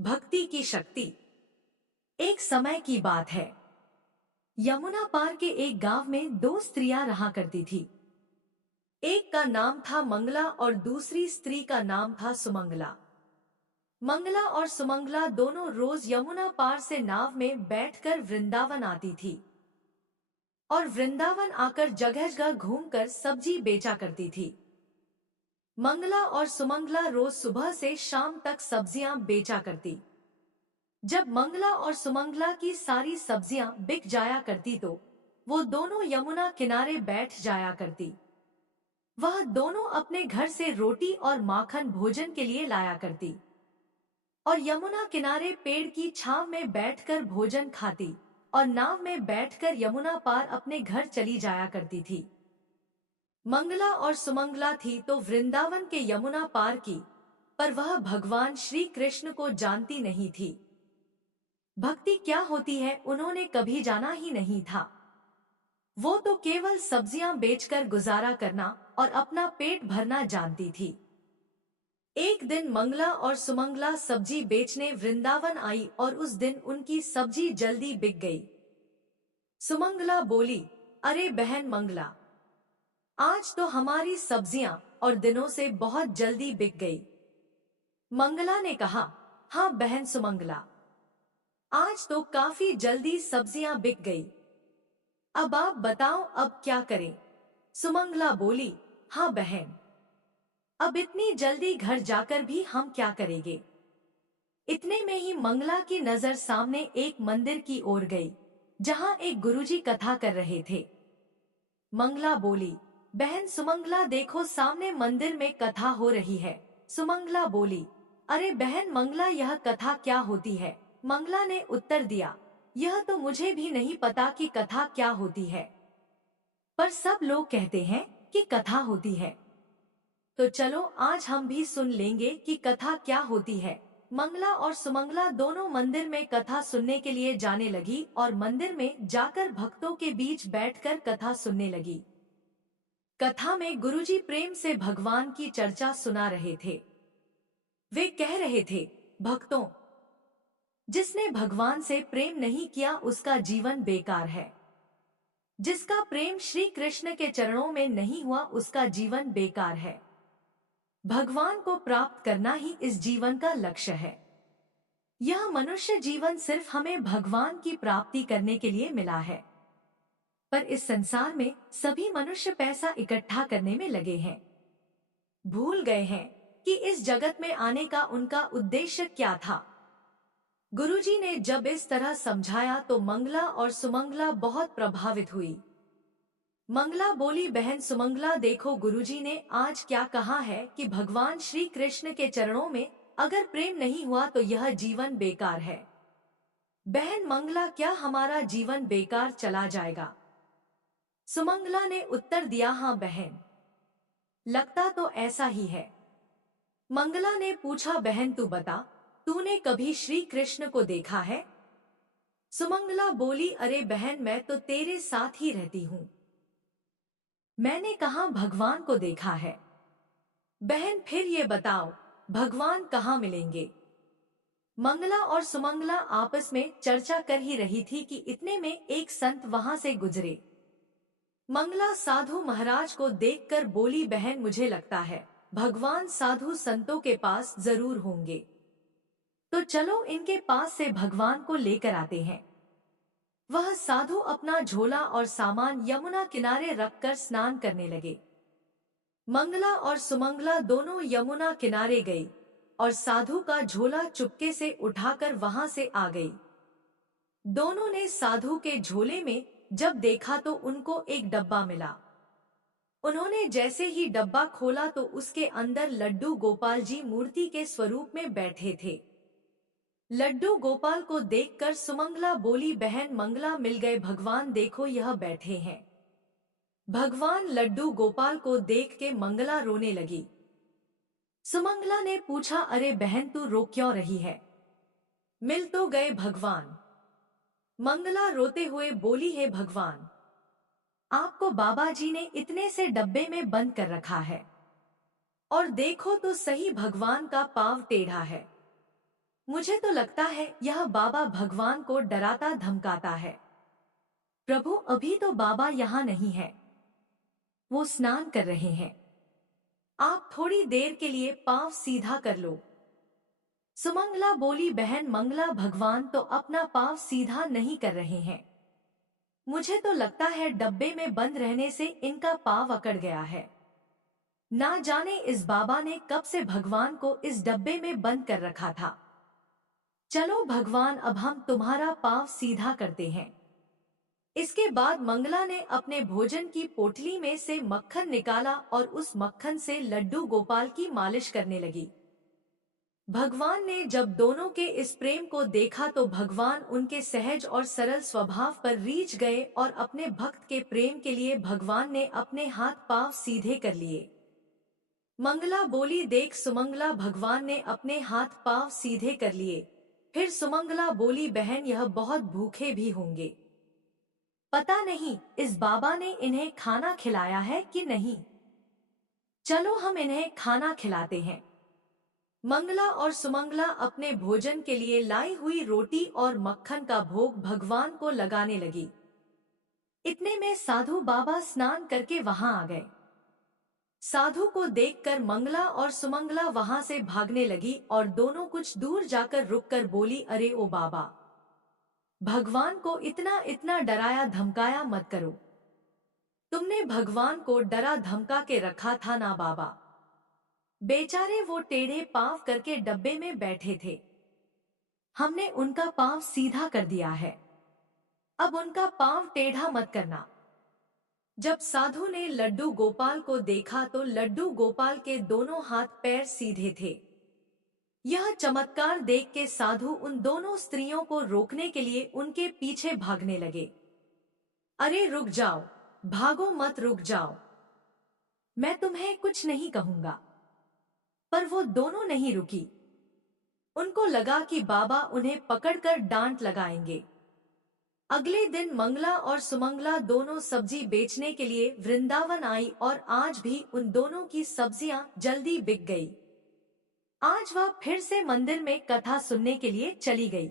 भक्ति की शक्ति। एक समय की बात है। यमुना पार के एक गांव में दो स्त्रियां रहा करती थी। एक का नाम था मंगला और दूसरी स्त्री का नाम था सुमंगला। मंगला और सुमंगला दोनों रोज यमुना पार से नाव में बैठकर वृंदावन आती थी और वृंदावन आकर जगह जगह घूमकर सब्जी बेचा करती थी। मंगला और सुमंगला रोज सुबह से शाम तक सब्जियां बेचा करती। जब मंगला और सुमंगला की सारी सब्जियां बिक जाया करती तो वो दोनों यमुना किनारे बैठ जाया करती। वह दोनों अपने घर से रोटी और माखन भोजन के लिए लाया करती और यमुना किनारे पेड़ की छांव में बैठकर भोजन खाती और नाव में बैठकर यमुना पार अपने घर चली जाया करती थी। मंगला और सुमंगला थी तो वृंदावन के यमुना पार की, पर वह भगवान श्री कृष्ण को जानती नहीं थी। भक्ति क्या होती है उन्होंने कभी जाना ही नहीं था। वो तो केवल सब्जियां बेचकर गुजारा करना और अपना पेट भरना जानती थी। एक दिन मंगला और सुमंगला सब्जी बेचने वृंदावन आई और उस दिन उनकी सब्जी जल्दी बिक गई। सुमंगला बोली, अरे बहन मंगला, आज तो हमारी सब्जियां और दिनों से बहुत जल्दी बिक गई। मंगला ने कहा, हाँ बहन सुमंगला, आज तो काफी जल्दी सब्जियां बिक गई। अब आप बताओ अब क्या करें? सुमंगला बोली, हाँ बहन, अब इतनी जल्दी घर जाकर भी हम क्या करेंगे? इतने में ही मंगला की नजर सामने एक मंदिर की ओर गई, जहां एक गुरुजी कथा कर रहे थे। मंगला बोली, बहन सुमंगला देखो सामने मंदिर में कथा हो रही है। सुमंगला बोली, अरे बहन मंगला यह कथा क्या होती है? मंगला ने उत्तर दिया, यह तो मुझे भी नहीं पता कि कथा क्या होती है, पर सब लोग कहते हैं कि कथा होती है, तो चलो आज हम भी सुन लेंगे कि कथा क्या होती है। मंगला और सुमंगला दोनों मंदिर में कथा सुनने के लिए जाने लगी और मंदिर में जाकर भक्तों के बीच बैठकर कथा सुनने लगी। कथा में गुरुजी प्रेम से भगवान की चर्चा सुना रहे थे। वे कह रहे थे, भक्तों, जिसने भगवान से प्रेम नहीं किया उसका जीवन बेकार है। जिसका प्रेम श्री कृष्ण के चरणों में नहीं हुआ उसका जीवन बेकार है। भगवान को प्राप्त करना ही इस जीवन का लक्ष्य है। यह मनुष्य जीवन सिर्फ हमें भगवान की प्राप्ति करने के लिए मिला है, पर इस संसार में सभी मनुष्य पैसा इकट्ठा करने में लगे हैं। भूल गए हैं कि इस जगत में आने का उनका उद्देश्य क्या था। गुरुजी ने जब इस तरह समझाया तो मंगला और सुमंगला बहुत प्रभावित हुई। मंगला बोली, बहन सुमंगला देखो गुरुजी ने आज क्या कहा है कि भगवान श्री कृष्ण के चरणों में अगर प्रेम नहीं हुआ तो यह जीवन बेकार है। बहन मंगला, क्या हमारा जीवन बेकार चला जाएगा? सुमंगला ने उत्तर दिया, हाँ बहन, लगता तो ऐसा ही है। मंगला ने पूछा, बहन तू बता, तूने कभी श्री कृष्ण को देखा है? सुमंगला बोली, अरे बहन मैं तो तेरे साथ ही रहती हूँ, मैंने कहाँ भगवान को देखा है। बहन फिर ये बताओ भगवान कहाँ मिलेंगे? मंगला और सुमंगला आपस में चर्चा कर ही रही थी कि इतने में एक संत वहां से गुजरे। मंगला साधु महाराज को देखकर बोली, बहन मुझे लगता है भगवान साधु संतों के पास जरूर होंगे, तो चलो इनके पास से भगवान को लेकर आते हैं। वह साधु अपना झोला और सामान यमुना किनारे रखकर स्नान करने लगे। मंगला और सुमंगला दोनों यमुना किनारे गई और साधु का झोला चुपके से उठाकर वहां से आ गई। दोनों ने साधु के झोले में जब देखा तो उनको एक डब्बा मिला। उन्होंने जैसे ही डब्बा खोला तो उसके अंदर लड्डू गोपाल जी मूर्ति के स्वरूप में बैठे थे। लड्डू गोपाल को देखकर सुमंगला बोली, बहन मंगला मिल गए भगवान, देखो यह बैठे हैं। भगवान लड्डू गोपाल को देख के मंगला रोने लगी। सुमंगला ने पूछा, अरे बहन तू रो क्यों रही है? मिल तो गए भगवान। मंगला रोते हुए बोली, हे भगवान, आपको बाबा जी ने इतने से डब्बे में बंद कर रखा है और देखो तो सही भगवान का पांव टेढ़ा है। मुझे तो लगता है यह बाबा भगवान को डराता धमकाता है। प्रभु, अभी तो बाबा यहाँ नहीं है, वो स्नान कर रहे हैं। आप थोड़ी देर के लिए पांव सीधा कर लो। सुमंगला बोली, बहन मंगला, भगवान तो अपना पांव सीधा नहीं कर रहे हैं। मुझे तो लगता है डब्बे में बंद रहने से इनका पांव अकड़ गया है। ना जाने इस बाबा ने कब से भगवान को इस डब्बे में बंद कर रखा था। चलो भगवान, अब हम तुम्हारा पांव सीधा करते हैं। इसके बाद मंगला ने अपने भोजन की पोटली में से मक्खन निकाला और उस मक्खन से लड्डू गोपाल की मालिश करने लगी। भगवान ने जब दोनों के इस प्रेम को देखा तो भगवान उनके सहज और सरल स्वभाव पर रीझ गए और अपने भक्त के प्रेम के लिए भगवान ने अपने हाथ पांव सीधे कर लिए। मंगला बोली, देख सुमंगला, भगवान ने अपने हाथ पांव सीधे कर लिए। फिर सुमंगला बोली, बहन यह बहुत भूखे भी होंगे। पता नहीं इस बाबा ने इन्हें खाना खिलाया है कि नहीं। चलो हम इन्हें खाना खिलाते हैं। मंगला और सुमंगला अपने भोजन के लिए लाई हुई रोटी और मक्खन का भोग भगवान को लगाने लगी। इतने में साधु बाबा स्नान करके वहां आ गए। साधु को देखकर मंगला और सुमंगला वहां से भागने लगी और दोनों कुछ दूर जाकर रुककर बोली, अरे ओ बाबा, भगवान को इतना इतना डराया धमकाया मत करो। तुमने भगवान को डरा धमका के रखा था ना बाबा। बेचारे वो टेढ़े पांव करके डब्बे में बैठे थे, हमने उनका पांव सीधा कर दिया है, अब उनका पांव टेढ़ा मत करना। जब साधु ने लड्डू गोपाल को देखा तो लड्डू गोपाल के दोनों हाथ पैर सीधे थे। यह चमत्कार देख के साधु उन दोनों स्त्रियों को रोकने के लिए उनके पीछे भागने लगे। अरे रुक जाओ, भागो मत, रुक जाओ, मैं तुम्हें कुछ नहीं कहूंगा। पर वो दोनों नहीं रुकी। उनको लगा कि बाबा उन्हें पकड़कर डांट लगाएंगे। अगले दिन मंगला और सुमंगला दोनों सब्जी बेचने के लिए वृंदावन आई और आज भी उन दोनों की सब्जियां जल्दी बिक गई। आज वह फिर से मंदिर में कथा सुनने के लिए चली गई।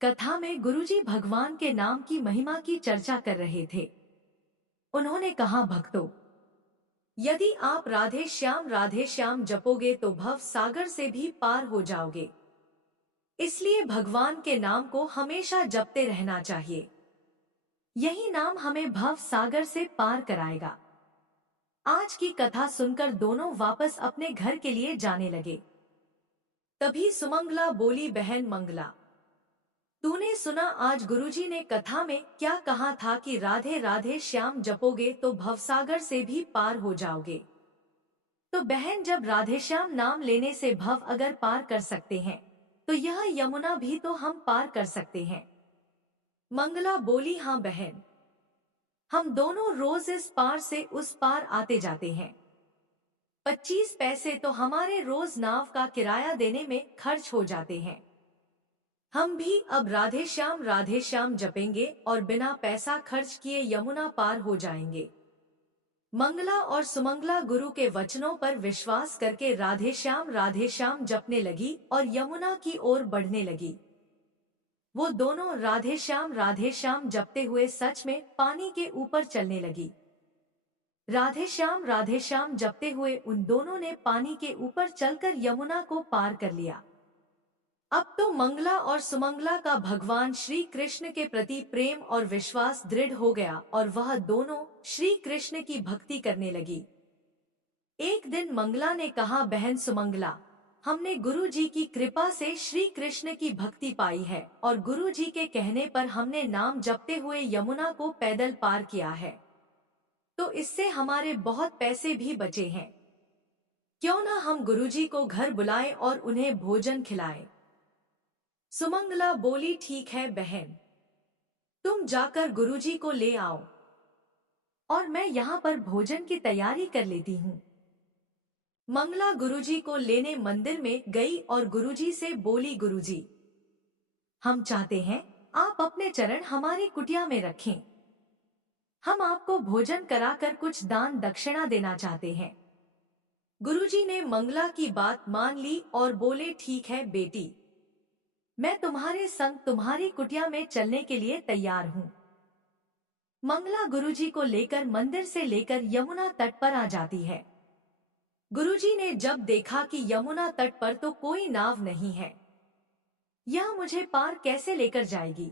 कथा में गुरुजी भगवान के नाम की महिमा की चर्चा कर रहे थे। उन्होंने कहा, भक्तों, यदि आप राधे श्याम जपोगे तो भव सागर से भी पार हो जाओगे। इसलिए भगवान के नाम को हमेशा जपते रहना चाहिए। यही नाम हमें भव सागर से पार कराएगा। आज की कथा सुनकर दोनों वापस अपने घर के लिए जाने लगे। तभी सुमंगला बोली, बहन मंगला, तूने सुना आज गुरुजी ने कथा में क्या कहा था कि राधे श्याम जपोगे तो भवसागर से भी पार हो जाओगे। तो बहन, जब राधे श्याम नाम लेने से भव अगर पार कर सकते हैं तो यह यमुना भी तो हम पार कर सकते हैं। मंगला बोली, हाँ बहन, हम दोनों रोज इस पार से उस पार आते जाते हैं। 25 पैसे तो हमारे रोज नाव का किराया देने में खर्च हो जाते हैं। हम भी अब राधे श्याम जपेंगे और बिना पैसा खर्च किए यमुना पार हो जाएंगे। मंगला और सुमंगला गुरु के वचनों पर विश्वास करके राधे श्याम जपने लगी और यमुना की ओर बढ़ने लगी। वो दोनों राधे श्याम जपते हुए सच में पानी के ऊपर चलने लगी। राधे श्याम जपते हुए उन दोनों ने पानी के ऊपर चलकर यमुना को पार कर लिया। अब तो मंगला और सुमंगला का भगवान श्री कृष्ण के प्रति प्रेम और विश्वास दृढ़ हो गया और वह दोनों श्री कृष्ण की भक्ति करने लगी। एक दिन मंगला ने कहा, बहन सुमंगला, हमने गुरु जी की कृपा से श्री कृष्ण की भक्ति पाई है और गुरु जी के कहने पर हमने नाम जपते हुए यमुना को पैदल पार किया है, तो इससे हमारे बहुत पैसे भी बचे हैं। क्यों ना हम गुरुजी को घर बुलाएं और उन्हें भोजन खिलाएं। सुमंगला बोली, ठीक है बहन, तुम जाकर गुरुजी को ले आओ और मैं यहाँ पर भोजन की तैयारी कर लेती हूँ। मंगला गुरुजी को लेने मंदिर में गई और गुरुजी से बोली, गुरुजी, हम चाहते हैं आप अपने चरण हमारी कुटिया में रखें। हम आपको भोजन कराकर कुछ दान दक्षिणा देना चाहते हैं। गुरुजी ने मंगला की बात मान ली और बोले, ठीक है बेटी, मैं तुम्हारे संग तुम्हारी कुटिया में चलने के लिए तैयार हूँ। मंगला गुरुजी को लेकर मंदिर से लेकर यमुना तट पर आ जाती है। गुरुजी ने जब देखा कि यमुना तट पर तो कोई नाव नहीं है, यह मुझे पार कैसे लेकर जाएगी?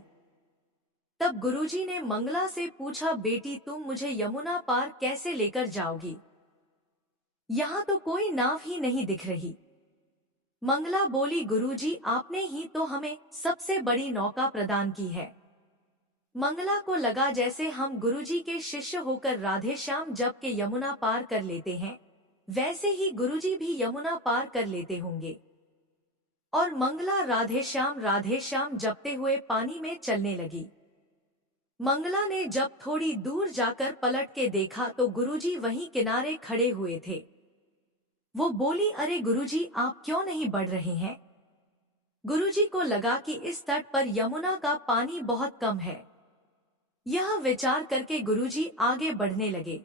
तब गुरुजी ने मंगला से पूछा, बेटी तुम मुझे यमुना पार कैसे लेकर जाओगी? यहाँ तो कोई नाव ही नहीं दिख रही। मंगला बोली, गुरुजी आपने ही तो हमें सबसे बड़ी नौका प्रदान की है। मंगला को लगा जैसे हम गुरुजी के शिष्य होकर राधे श्याम जप के यमुना पार कर लेते हैं, वैसे ही गुरुजी भी यमुना पार कर लेते होंगे। और मंगला राधे श्याम जपते हुए पानी में चलने लगी। मंगला ने जब थोड़ी दूर जाकर पलट के देखा तो गुरुजी वहीं किनारे खड़े हुए थे। वो बोली, अरे गुरुजी आप क्यों नहीं बढ़ रहे हैं? गुरुजी को लगा कि इस तट पर यमुना का पानी बहुत कम है। यह विचार करके गुरुजी आगे बढ़ने लगे।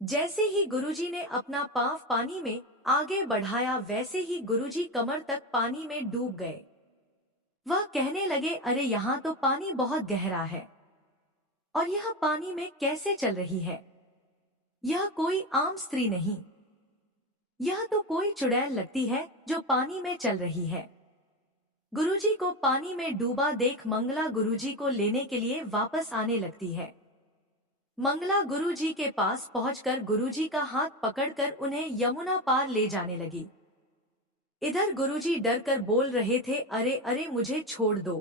जैसे ही गुरुजी ने अपना पांव पानी में आगे बढ़ाया, वैसे ही गुरुजी कमर तक पानी में डूब गए। वह कहने लगे, अरे यहाँ तो पानी बहुत गहरा है और यह पानी में कैसे चल रही है? यह कोई आम स्त्री नहीं, यह तो कोई चुड़ैल लगती है जो पानी में चल रही है। गुरुजी को पानी में डूबा देख मंगला गुरुजी को लेने के लिए वापस आने लगती है। मंगला गुरुजी के पास पहुंचकर गुरुजी का हाथ पकड़कर उन्हें यमुना पार ले जाने लगी। इधर गुरुजी डर कर बोल रहे थे, अरे अरे मुझे छोड़ दो।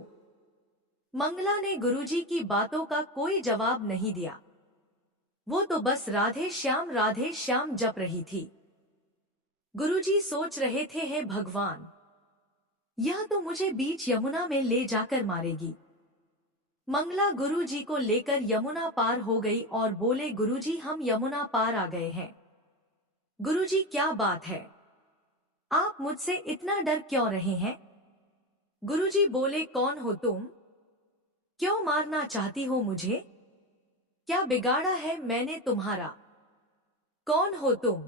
मंगला ने गुरुजी की बातों का कोई जवाब नहीं दिया। वो तो बस राधे श्याम जप रही थी। गुरुजी सोच रहे थे, हे भगवान, यह तो मुझे बीच यमुना में ले जाकर मारेगी। मंगला गुरुजी को लेकर यमुना पार हो गई और बोले, गुरुजी हम यमुना पार आ गए हैं। गुरुजी क्या बात है, आप मुझसे इतना डर क्यों रहे हैं? गुरुजी बोले, कौन हो तुम? क्यों मारना चाहती हो मुझे? क्या बिगाड़ा है मैंने तुम्हारा? कौन हो तुम,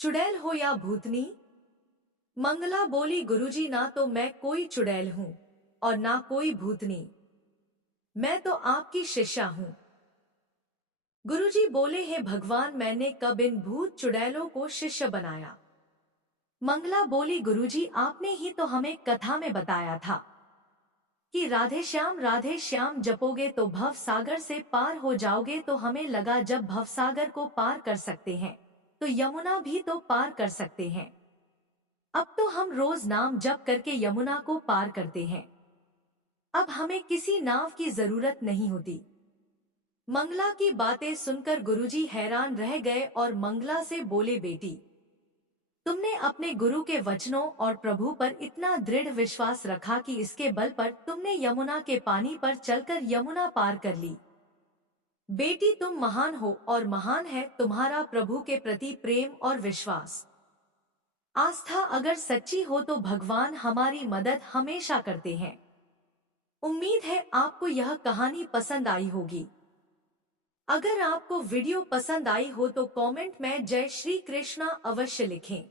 चुड़ैल हो या भूतनी? मंगला बोली, गुरुजी ना तो मैं कोई चुड़ैल हूँ और ना कोई भूतनी, मैं तो आपकी शिष्या हूँ। गुरुजी बोले, हे भगवान मैंने कब इन भूत चुड़ैलों को शिष्य बनाया? मंगला बोली, गुरुजी आपने ही तो हमें कथा में बताया था कि राधे श्याम जपोगे तो भव सागर से पार हो जाओगे। तो हमें लगा जब भव सागर को पार कर सकते हैं तो यमुना भी तो पार कर सकते हैं। अब तो हम रोज नाम जप करके यमुना को पार करते हैं, अब हमें किसी नाव की जरूरत नहीं होती। मंगला की बातें सुनकर गुरुजी हैरान रह गए और मंगला से बोले, बेटी तुमने अपने गुरु के वचनों और प्रभु पर इतना दृढ़ विश्वास रखा कि इसके बल पर तुमने यमुना के पानी पर चलकर यमुना पार कर ली। बेटी तुम महान हो और महान है तुम्हारा प्रभु के प्रति प्रेम और विश्वास। आस्था अगर सच्ची हो तो भगवान हमारी मदद हमेशा करते हैं। उम्मीद है आपको यह कहानी पसंद आई होगी। अगर आपको वीडियो पसंद आई हो तो कमेंट में जय श्री कृष्णा अवश्य लिखें।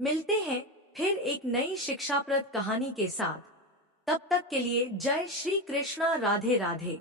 मिलते हैं फिर एक नई शिक्षाप्रद कहानी के साथ। तब तक के लिए जय श्री कृष्णा, राधे राधे।